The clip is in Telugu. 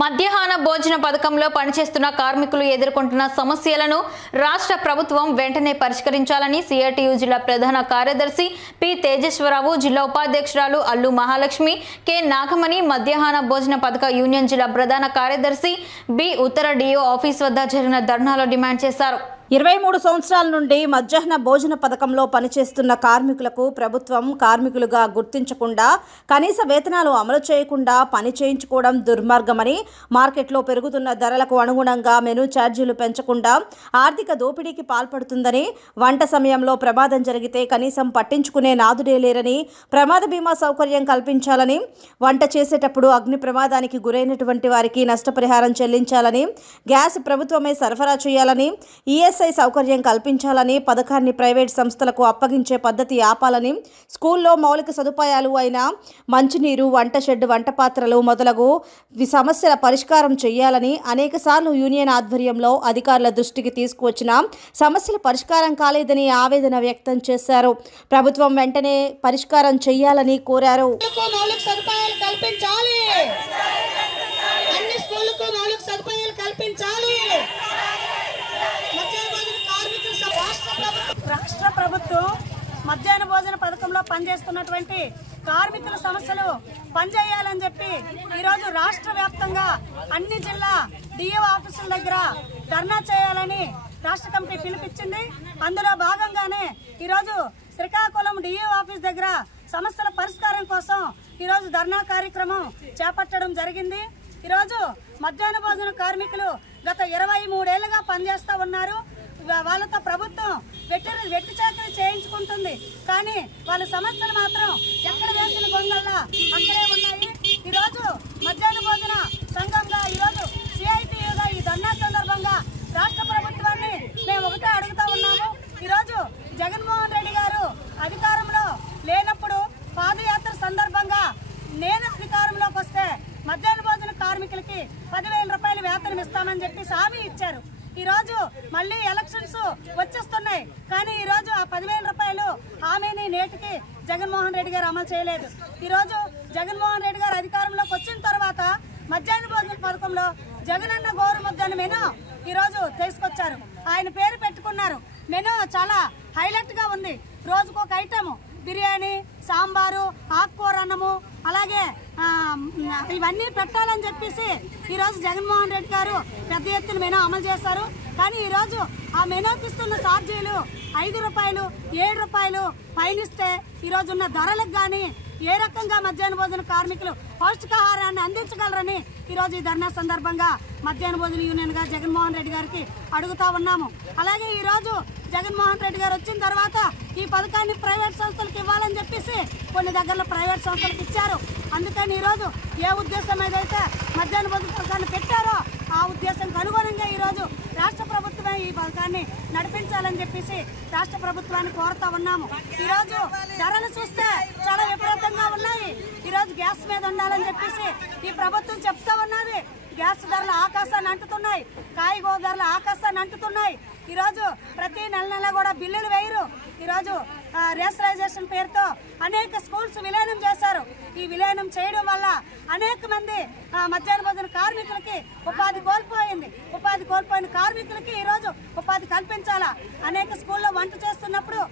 మధ్యాహ్న భోజన పథకంలో పనిచేస్తున్న కార్మికులు ఎదుర్కొంటున్న సమస్యలను రాష్ట్ర ప్రభుత్వం వెంటనే పరిష్కరించాలని సిఐటియు జిల్లా ప్రధాన కార్యదర్శి పి తేజేశ్వరరావు, జిల్లా ఉపాధ్యక్షురాలు అల్లు మహాలక్ష్మి, కె నాగమణి మధ్యాహ్న భోజన పథక యూనియన్ జిల్లా ప్రధాన కార్యదర్శి బి ఉత్తర డిఓ ఆఫీస్ వద్ద జరిగిన ధర్నాలో డిమాండ్ చేశారు. 23 సంవత్సరాల నుండి మధ్యాహ్న భోజన పథకంలో పనిచేస్తున్న కార్మికులకు ప్రభుత్వం కార్మికులుగా గుర్తించకుండా, కనీస వేతనాలు అమలు చేయకుండా పని చేయించుకోవడం దుర్మార్గమని, మార్కెట్లో పెరుగుతున్న ధరలకు అనుగుణంగా మెనూ ఛార్జీలు పెంచకుండా ఆర్థిక దోపిడీకి పాల్పడుతుందని, వంట సమయంలో ప్రమాదం జరిగితే కనీసం పట్టించుకునే నాదుడే లేరని, ప్రమాద బీమా సౌకర్యం కల్పించాలని, వంట చేసేటప్పుడు అగ్ని ప్రమాదానికి గురైనటువంటి వారికి నష్టపరిహారం చెల్లించాలని, గ్యాస్ ప్రభుత్వమే సరఫరా చేయాలని, ఈఎస్ఐ సౌకర్యం కల్పించాలని, పథకాన్ని ప్రైవేట్ సంస్థలకు అప్పగించే పద్ధతి ఆపాలని, స్కూల్లో మౌలిక సదుపాయాలు అయిన మంచినీరు, వంట షెడ్, వంట పాత్రలు మొదలగు సమస్యల పరిష్కారం చేయాలని అనేకసార్లు యూనియన్ ఆధ్వర్యంలో అధికారుల దృష్టికి తీసుకువచ్చిన సమస్యల పరిష్కారం కాలేదని ఆవేదన వ్యక్తం చేశారు. ప్రభుత్వం వెంటనే పరిష్కారం చేయాలని కోరారు. రాష్ట్ర ప్రభుత్వం మధ్యాహ్న భోజన పథకంలో పనిచేస్తున్నటువంటి కార్మికుల సమస్యలు పనిచేయాలని చెప్పి ఈరోజు రాష్ట్ర వ్యాప్తంగా అన్ని జిల్లా డిఓ ఆఫీసుల దగ్గర ధర్నా చేయాలని రాష్ట్ర కమిటీ పిలుపిచ్చింది. అందులో భాగంగానే ఈరోజు శ్రీకాకుళం డిఓ ఆఫీస్ దగ్గర సమస్యల పరిష్కారం కోసం ఈరోజు ధర్నా కార్యక్రమం చేపట్టడం జరిగింది. ఈరోజు మధ్యాహ్న భోజన కార్మికులు గత 23 ఏళ్లుగా పనిచేస్తూ ఉన్నారు. వాళ్ళతో ప్రభుత్వం వెట్టి చాకరీ చేయించుకుంటుంది. కానీ వాళ్ళ సమస్యలు మాత్రం ఎక్కడ వేసిన గొంగల్లా అక్కడే ఉన్నాయి. ఈరోజు మధ్యాహ్న భోజన సంఘంగా ఈరోజు సిఐటియుగా ఈ ధర్నా సందర్భంగా రాష్ట్ర ప్రభుత్వాన్ని మేము ఒకటే అడుగుతా ఉన్నాము. ఈరోజు జగన్మోహన్ రెడ్డి గారు అధికారంలో లేనప్పుడు పాదయాత్ర సందర్భంగా నేను అధికారంలోకి వస్తే మధ్యాహ్న భోజన కార్మికులకి 10,000 రూపాయలు వేతనం ఇస్తామని చెప్పి హామీ ఇచ్చారు. ఈరోజు మళ్ళీ ఎలక్షన్స్ వచ్చేస్తున్నాయి. కానీ ఈరోజు ఆ 10,000 రూపాయలు హామీని నేటికి జగన్మోహన్ రెడ్డి గారు అమలు చేయలేదు. ఈరోజు జగన్మోహన్ రెడ్డి గారు అధికారంలోకి వచ్చిన తర్వాత మధ్యాహ్న భోజన పథకంలో జగనన్న గోరు ముద్దని మెనూ ఈరోజు తీసుకొచ్చారు. ఆయన పేరు పెట్టుకున్నారు. మెనూ చాలా హైలైట్ గా ఉంది. రోజుకొక ఐటమ్, బిర్యానీ, సాంబారు, ఆకుకూర అన్నము, అలాగే ఇవన్నీ పెట్టాలని చెప్పేసి ఈరోజు జగన్మోహన్ రెడ్డి గారు పెద్ద ఎత్తున మెనూ అమలు చేశారు. కానీ ఈరోజు ఆ మెనూకి ఇస్తున్న ఛార్జీలు 5 రూపాయలు, 7 రూపాయలు పైనిస్తే ఈరోజు ఉన్న ధరలకు కానీ ఏ రకంగా మధ్యాహ్న భోజన కార్మికులు పౌష్టికాహారాన్ని అందించగలరని ఈరోజు ఈ ధర్నా సందర్భంగా మధ్యాహ్న భోజన యూనియన్ గా జగన్మోహన్ రెడ్డి గారికి అడుగుతా ఉన్నాము. అలాగే ఈరోజు జగన్మోహన్ రెడ్డి గారు వచ్చిన తర్వాత ఈ పథకాన్ని ప్రైవేట్ సంస్థలకు ఇవ్వాలని చెప్పేసి కొన్ని దగ్గరలో ప్రైవేట్ సంస్థలకు ఇచ్చారు. అందుకని ఈరోజు ఏ ఉద్దేశం ఏదైతే మధ్యాహ్న భోజన పథకాన్ని పెట్టారో ఆ ఉద్దేశంకి అనుగుణంగా ఈరోజు రాష్ట్ర ప్రభుత్వమే ఈ పథకాన్ని నడిపించాలని చెప్పేసి రాష్ట్ర ప్రభుత్వాన్ని కోరుతా ఉన్నాము. ఈరోజు ధరలు చూస్తే చాలా విపరీతంగా ఉన్నాయి. ఈరోజు గ్యాస్ మీద ఉండాలని చెప్పేసి ఈ ప్రభుత్వం చెప్తా ఉన్నది. గ్యాస్ ధరలు ఆకాశాన్ని అంటుతున్నాయి, కాయగూర ధరలు ఆకాశాన్ని అంటుతున్నాయి. ఈరోజు ప్రతి నెల కూడా బిల్లులు వేయరు. ఈరోజు రేషనలైజేషన్ పేరుతో అనేక స్కూల్స్ విలీనం చేశారు. ఈ విలీనం చేయడం వల్ల అనేక మంది మధ్యాహ్న భోజన కార్మికులకి ఉపాధి కోల్పోయింది. ఉపాధి కోల్పోయిన కార్మికులకి ఈరోజు ఉపాధి కల్పించాలా. అనేక స్కూల్లో వంట చేస్తున్నప్పుడు